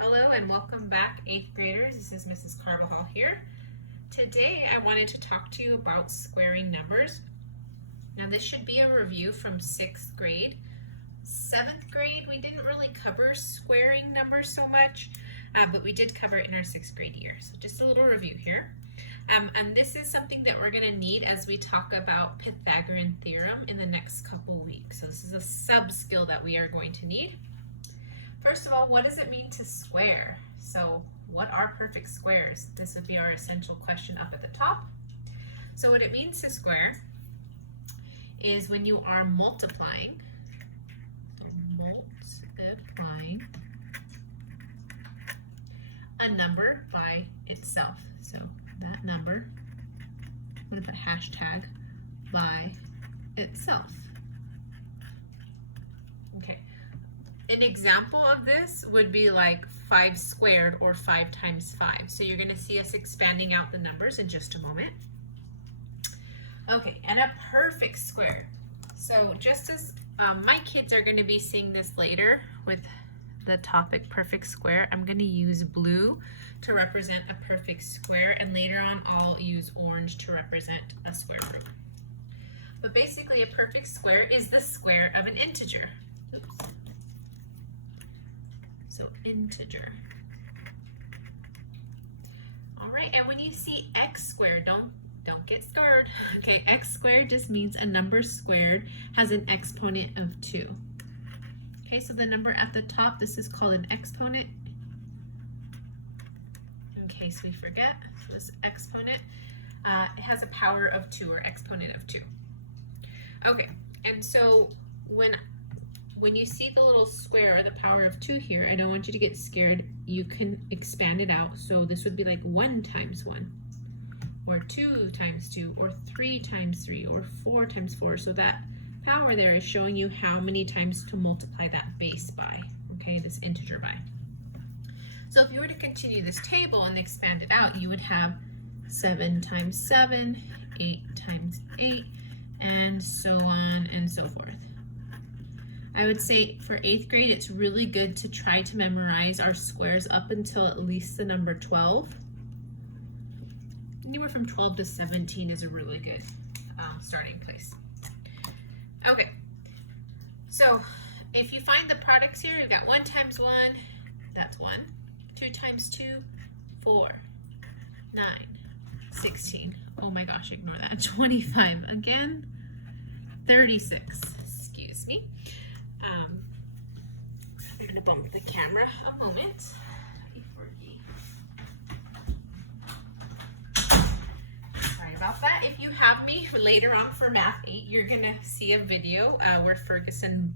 Hello and welcome back, 8th graders. This is Mrs. Carvajal here. Today I wanted to talk to you about squaring numbers. Now this should be a review from 6th grade. 7th grade we didn't really cover squaring numbers so much, but we did cover it in our 6th grade year. So just a little review here. And this is something that we're going to need as we talk about Pythagorean theorem in the next couple weeks. So this is a sub-skill that we are going to need. First of all, what does it mean to square? So what are perfect squares? This would be our essential question up at the top. So what it means to square is when you are multiplying, a number by itself. So that number, I'm going to put hashtag by itself. Okay. An example of this would be like 5 squared or 5 times 5. So you're going to see us expanding out the numbers in just a moment. Okay, and a perfect square. So just as my kids are going to be seeing this later with the topic perfect square, I'm going to use blue to represent a perfect square, and later on I'll use orange to represent a square root. But basically a perfect square is the square of an integer. Oops. So integer. All right, and when you see x squared, don't get scared. Okay, x squared just means a number squared has an exponent of 2. Okay, so the number at the top, this is called an exponent. In case we forget, so this exponent, it has a power of 2 or exponent of 2. Okay, and so when you see the little square, the power of 2 here, I don't want you to get scared. You can expand it out. So this would be like 1 times 1, or 2 times 2, or 3 times 3, or 4 times 4. So that power there is showing you how many times to multiply that base by, okay, this integer by. So if you were to continue this table and expand it out, you would have 7 times 7, 8 times 8, and so on and so forth. I would say for 8th grade, it's really good to try to memorize our squares up until at least the number 12. Anywhere from 12 to 17 is a really good starting place. Okay, so if you find the products here, you've got 1 times 1, that's 1. 2 times 2, 4, 9, 16. Oh my gosh, ignore that. 25 again, 36, excuse me. I'm going to bump the camera a moment. Sorry about that. If you have me later on for Math 8, you're going to see a video where Ferguson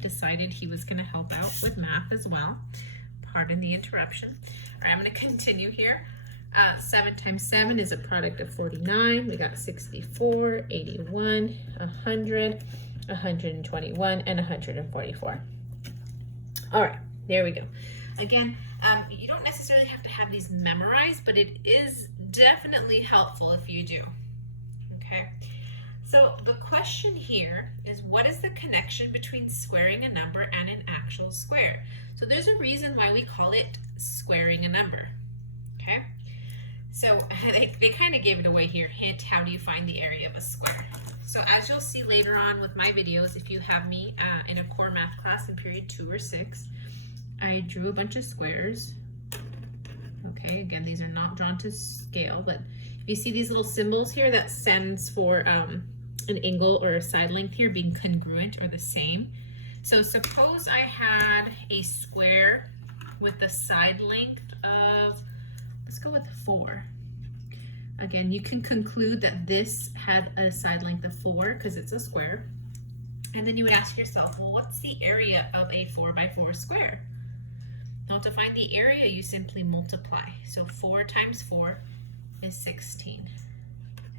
decided he was going to help out with math as well. Pardon the interruption. All right, I'm going to continue here. 7 times 7 is a product of 49. We got 64, 81, 100. 121, and 144. All right, there we go. Again, you don't necessarily have to have these memorized, but it is definitely helpful if you do. Okay, so the question here is, what is the connection between squaring a number and an actual square? So there's a reason why we call it squaring a number. Okay, so they kind of gave it away here. Hint, how do you find the area of a square? So as you'll see later on with my videos, if you have me in a core math class in period 2 or 6, I drew a bunch of squares. Okay, again, these are not drawn to scale, but if you see these little symbols here, that stands for an angle or a side length here being congruent or the same. So suppose I had a square with the side length of, let's go with 4. Again, you can conclude that this had a side length of 4 because it's a square. And then you would ask yourself, well, what's the area of a 4 by 4 square? Now to find the area, you simply multiply. So 4 times 4 is 16.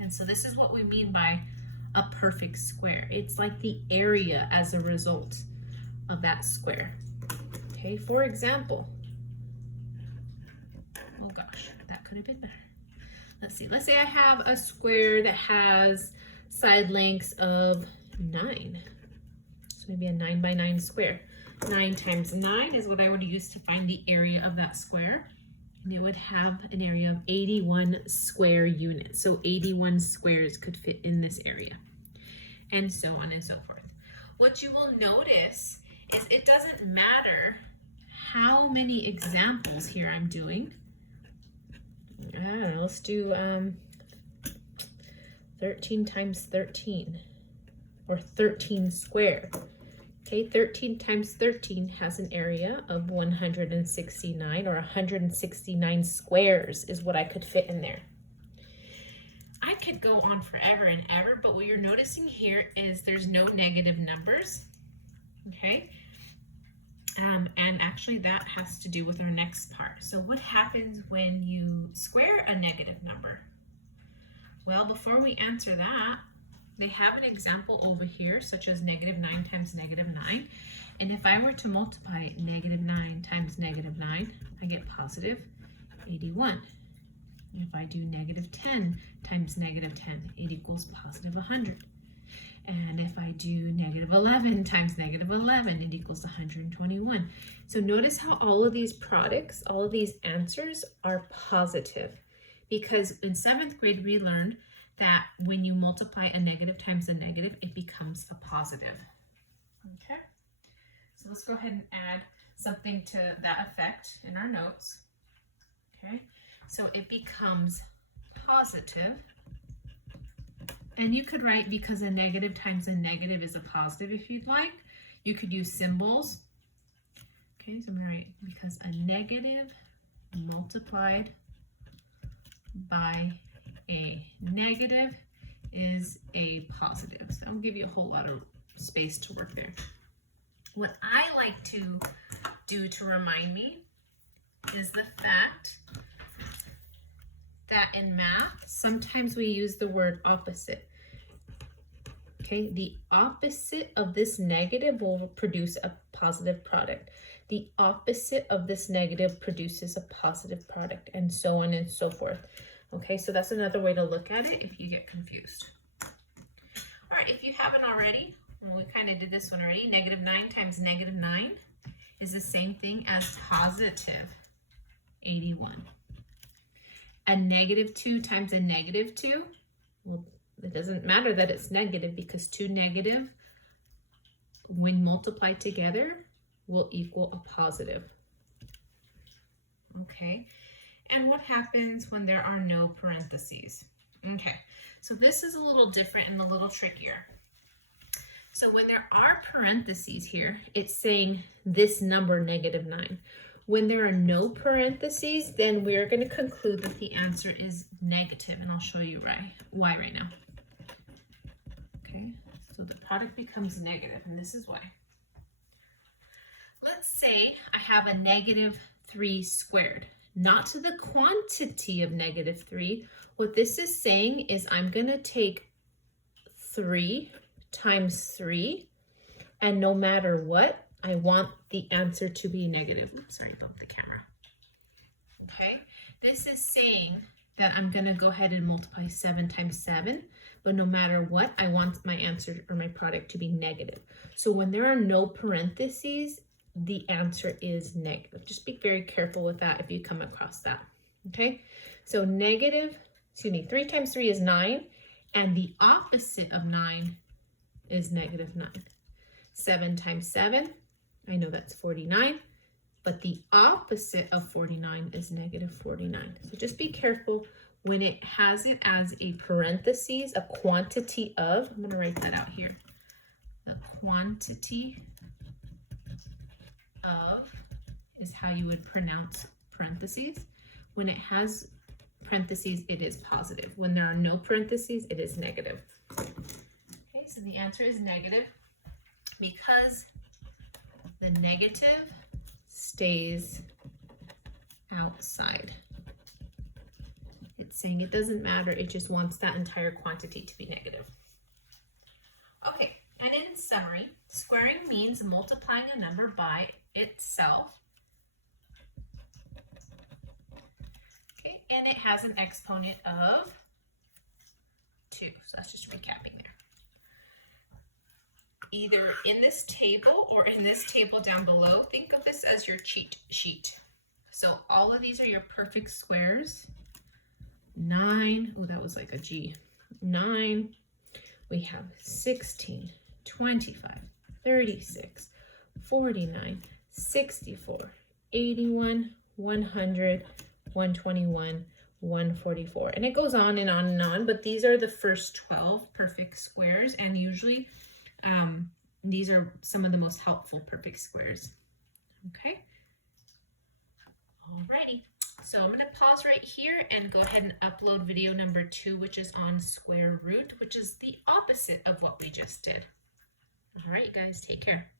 And so this is what we mean by a perfect square. It's like the area as a result of that square. Okay, for example, oh gosh, that could have been better. Let's see, let's say I have a square that has side lengths of 9. So maybe a 9 by 9 square. 9 times 9 is what I would use to find the area of that square. And it would have an area of 81 square units. So 81 squares could fit in this area. And so on and so forth. What you will notice is it doesn't matter how many examples here I'm doing. I don't know, let's do 13 times 13, or 13 squared. Okay, 13 times 13 has an area of 169, or 169 squares is what I could fit in there. I could go on forever and ever, but what you're noticing here is there's no negative numbers, okay? And actually that has to do with our next part. So what happens when you square a negative number? Well, before we answer that, they have an example over here, such as negative 9 times negative 9. And if I were to multiply negative 9 times negative 9, I get positive 81. If I do negative 10 times negative 10, it equals positive 100. And if I do negative 11 times negative 11, it equals 121. So notice how all of these products, all of these answers are positive. Because in 7th grade, we learned that when you multiply a negative times a negative, it becomes a positive. Okay, so let's go ahead and add something to that effect in our notes. Okay, so it becomes positive. And you could write because a negative times a negative is a positive if you'd like. You could use symbols. Okay, so I'm gonna write because a negative multiplied by a negative is a positive. So I'll give you a whole lot of space to work there. What I like to do to remind me is the fact that in math, sometimes we use the word opposite. Okay, the opposite of this negative will produce a positive product. The opposite of this negative produces a positive product, and so on and so forth. Okay, so that's another way to look at it if you get confused. All right, if you haven't already, well, we kind of did this one already. Negative 9 times negative 9 is the same thing as positive 81. A negative 2 times a negative 2, well, it doesn't matter that it's negative because 2 negative, when multiplied together, will equal a positive. Okay, and what happens when there are no parentheses? Okay, so this is a little different and a little trickier. So when there are parentheses here, it's saying this number, negative 9. When there are no parentheses, then we're going to conclude that the answer is negative, and I'll show you why right now. Okay, so the product becomes negative, and this is why. Let's say I have a negative 3 squared, not to the quantity of negative 3. What this is saying is I'm going to take 3 times 3, and no matter what, I want the answer to be negative. Oops, sorry, bumped the camera. Okay, this is saying that I'm going to go ahead and multiply 7 times 7, but no matter what, I want my answer or my product to be negative. So when there are no parentheses, the answer is negative. Just be very careful with that if you come across that. Okay, so 3 times 3 is 9, and the opposite of 9 is negative 9. 7 times 7, I know that's 49, but the opposite of 49 is negative 49. So just be careful when it has it as a parentheses, a quantity of, I'm going to write that out here. The quantity of is how you would pronounce parentheses. When it has parentheses, it is positive. When there are no parentheses, it is negative. Okay, so the answer is negative because the negative stays outside. It's saying it doesn't matter, it just wants that entire quantity to be negative. Okay, and in summary, squaring means multiplying a number by itself. Okay, and it has an exponent of 2. So that's just recapping there. either in this table or in this table down below. Think of this as your cheat sheet. So all of these are your perfect squares. 9, oh, that was like a G. 9, we have 16, 25, 36, 49, 64, 81, 100, 121, 144. And it goes on and on and on, but these are the first 12 perfect squares, and usually these are some of the most helpful perfect squares. Okay. Alrighty. So I'm going to pause right here and go ahead and upload video number 2, which is on square root, which is the opposite of what we just did. All right, guys, take care.